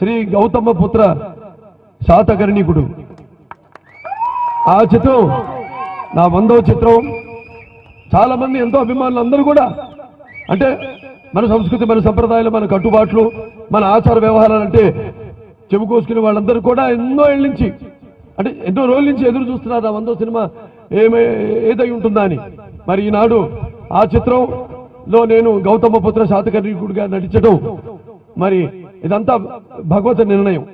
శ్రీ గౌతమ పుత్ర శాతకర్ణికుడు. ఆ చిత్రం నా 100వ చిత్రం. చాలా మంది ఎంతో అభిమానులు అందరూ కూడా అంటే మన సంస్కృతి, మన సంప్రదాయాలు, మన కట్టుబాట్లు, మన ఆచార వ్యవహారాలు అంటే చెప్పుకోసుకునే వాళ్ళందరూ కూడా ఎన్నో ఏళ్ళ నుంచి అంటే ఎన్నో రోజుల నుంచి ఎదురు చూస్తున్నారు ఆ 100వ సినిమా ఏదై ఉంటుందా అని. మరి ఈనాడు ఆ చిత్రంలో నేను గౌతమ పుత్ర శాతకర్ణికుడిగా నటించడం మరి ఇదంతా భగవత్ నిర్ణయం.